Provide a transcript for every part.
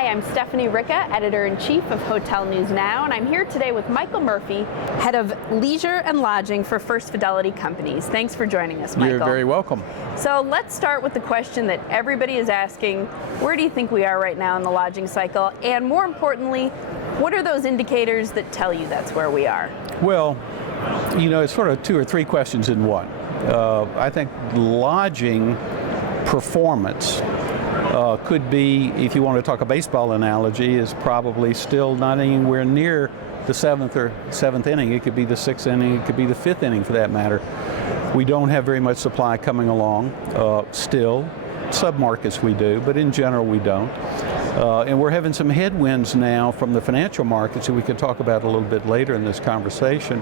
Hi, I'm Stephanie Ricca, Editor-in-chief of Hotel News Now, and I'm here today with Michael Murphy, Head of Leisure and Lodging for First Fidelity Companies. Thanks for joining us, Michael. You're very welcome. So let's start with the question that everybody is asking. Where do you think we are right now in the lodging cycle? And more importantly, what are those indicators that tell you that's where we are? Well, you know, it's sort of two or three questions in one. I think lodging performance could be, if you want to talk a baseball analogy, is probably still not anywhere near the seventh inning. It could be the sixth inning, it could be the fifth inning for that matter. We don't have very much supply coming along still. Submarkets we do, but in general we don't. And we're having some headwinds now from the financial markets that we can talk about a little bit later in this conversation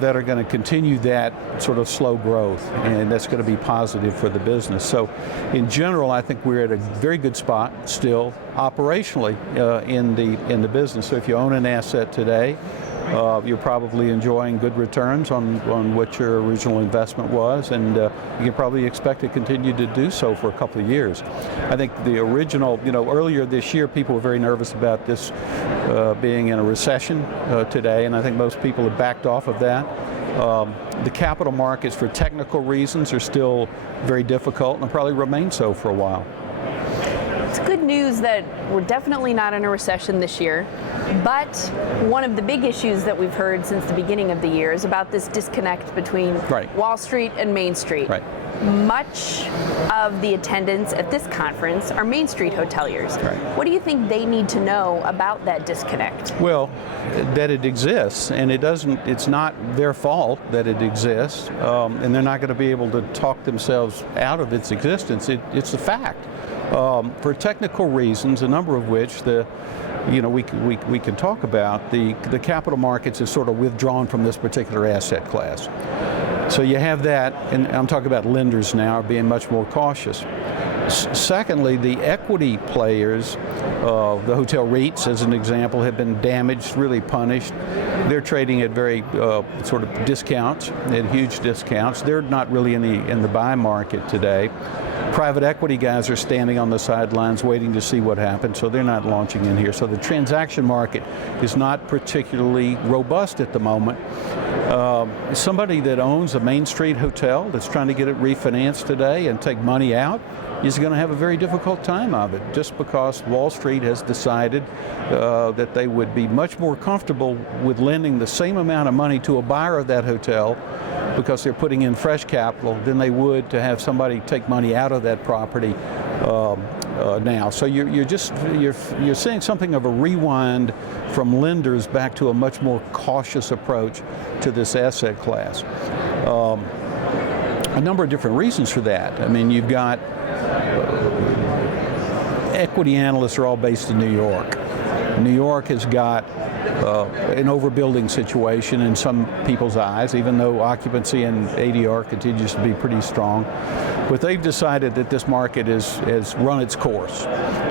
that are going to continue that sort of slow growth, and that's going to be positive for the business. So in general, I think we're at a very good spot still operationally in the business. So if you own an asset today, you're probably enjoying good returns on what your original investment was, and you can probably expect to continue to do so for a couple of years. I think the original, earlier this year, people were very nervous about this being in a recession today, and I think most people have backed off of that. The capital markets, for technical reasons, are still very difficult and will probably remain so for a while. It's good news that we're definitely not in a recession this year, but one of the big issues that we've heard since the beginning of the year is about this disconnect between Wall Street and Main Street. Right. Much of the attendants at this conference are Main Street hoteliers. Right. What do you think they need to know about that disconnect? Well, that it exists, and it's not their fault that it exists, and they're not going to be able to talk themselves out of its existence. It's a fact. For technical reasons, a number of which we can talk about, the capital markets is sort of withdrawn from this particular asset class. So you have that, and I'm talking about lenders now, are being much more cautious. Secondly, the equity players, the hotel REITs as an example, have been damaged, really punished. They're trading at very sort of discounts, at huge discounts. They're not really in the buy market today. Private equity guys are standing on the sidelines waiting to see what happens, so they're not launching in here. So the transaction market is not particularly robust at the moment. Somebody that owns a Main Street hotel that's trying to get it refinanced today and take money out is going to have a very difficult time of it, just because Wall Street has decided that they would be much more comfortable with lending the same amount of money to a buyer of that hotel, because they're putting in fresh capital, than they would to have somebody take money out of that property now. So you're seeing something of a rewind from lenders back to a much more cautious approach to this asset class. A number of different reasons for that. I mean, you've got equity analysts are all based in New York. New York has got an overbuilding situation in some people's eyes, even though occupancy and ADR continues to be pretty strong. But they've decided that this market has run its course.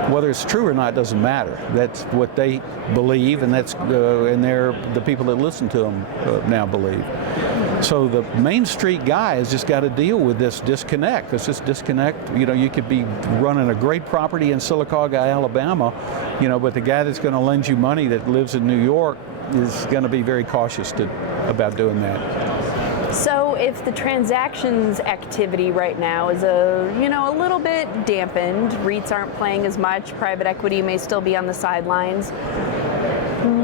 Whether it's true or not doesn't matter. That's what they believe, and that's the people that listen to them now believe. So the Main Street guy has just got to deal with this disconnect. Because this disconnect, you could be running a great property in Sylacauga, Alabama, but the guy that's going to lend you money that lives in New York is going to be very cautious about doing that. So if the transactions activity right now is a little bit dampened, REITs aren't playing as much, private equity may still be on the sidelines,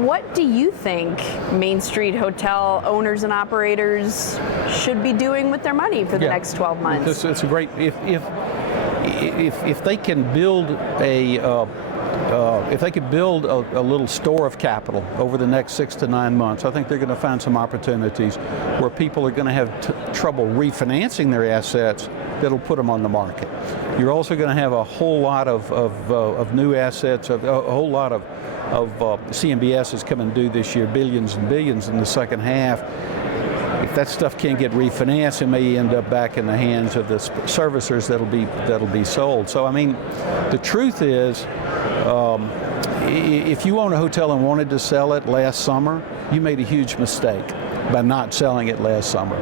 what do you think Main Street hotel owners and operators should be doing with their money for the next 12 months? It's a great, if they can build a little store of capital over the next 6 to 9 months, I think they're going to find some opportunities where people are going to have trouble refinancing their assets that'll put them on the market. You're also going to have a whole lot of new assets, a whole lot of CMBSs coming due this year, billions and billions in the second half. If that stuff can't get refinanced, it may end up back in the hands of the servicers that'll be sold. So I mean, the truth is, if you own a hotel and wanted to sell it last summer, you made a huge mistake by not selling it last summer.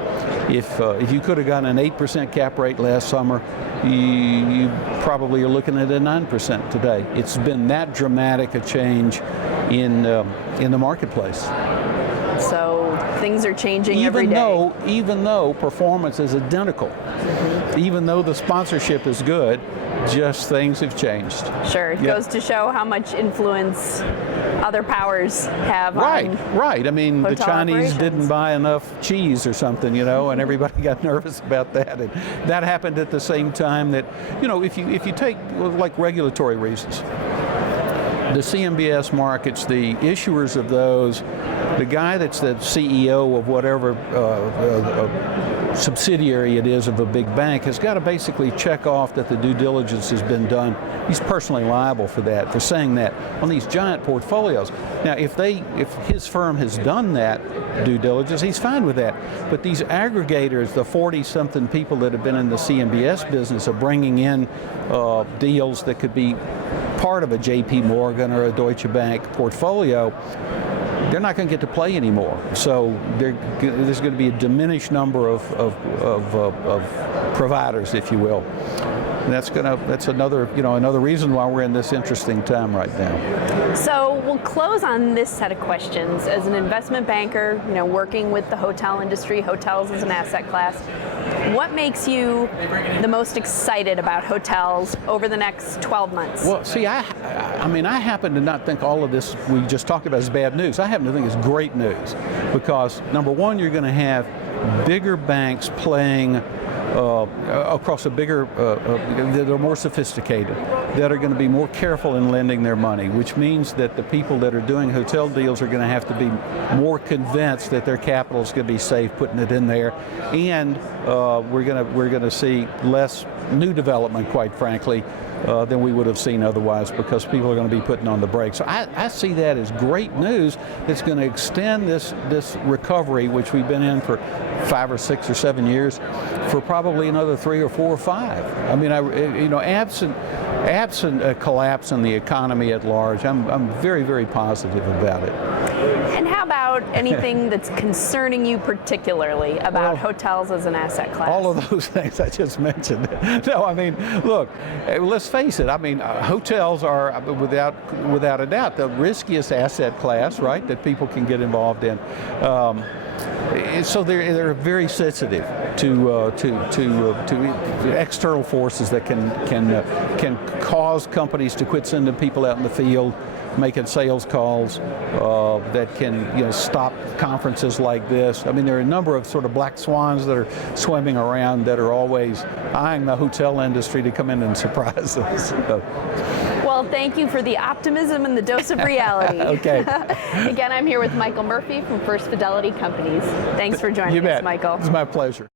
If you could have gotten an 8% cap rate last summer, you probably are looking at a 9% today. It's been that dramatic a change in the marketplace. So things are changing every day. Even though performance is identical, even though the sponsorship is good, just things have changed. Sure, it goes to show how much influence other powers have on Right. I mean, the Chinese operations. didn't buy enough cheese or something, and everybody got nervous about that. And that happened at the same time that, if you take like regulatory reasons, the CMBS markets, the issuers of those, the guy that's the CEO of whatever subsidiary it is of a big bank has got to basically check off that the due diligence has been done. He's personally liable for that, for saying that on these giant portfolios. Now, if his firm has done that due diligence, he's fine with that. But these aggregators, the 40-something people that have been in the CMBS business of bringing in deals that could be part of a J.P. Morgan or a Deutsche Bank portfolio, they're not going to get to play anymore. So there's going to be a diminished number of providers, if you will. And that's another reason why we're in this interesting time right now. So we'll close on this set of questions. As an investment banker, working with the hotel industry, hotels as an asset class, what makes you the most excited about hotels over the next 12 months? Well, see, I happen to not think all of this we just talked about is bad news. I happen to think it's great news because, number one, you're going to have bigger banks playing across a bigger, that are more sophisticated, that are going to be more careful in lending their money, which means that the people that are doing hotel deals are going to have to be more convinced that their capital is going to be safe putting it in there, and we're going to see less new development, quite frankly, than we would have seen otherwise, because people are going to be putting on the brakes. So I see that as great news. It's going to extend this recovery, which we've been in for 5 or 6 or 7 years, for probably another 3 or 4 or 5. I mean, absent a collapse in the economy at large, I'm very, very positive about it. And how about anything that's concerning you particularly about hotels as an asset class? All of those things I just mentioned. No, I mean, look, let's face it. I mean, hotels are, without a doubt, the riskiest asset class, right, that people can get involved in. So they're very sensitive to external forces that can cause companies to quit sending people out in the field, making sales calls, that can stop conferences like this. I mean, there are a number of sort of black swans that are swimming around that are always eyeing the hotel industry to come in and surprise us. Well, thank you for the optimism and the dose of reality. Okay. Again, I'm here with Michael Murphy from First Fidelity Companies. Thanks for joining us, Michael. It's my pleasure.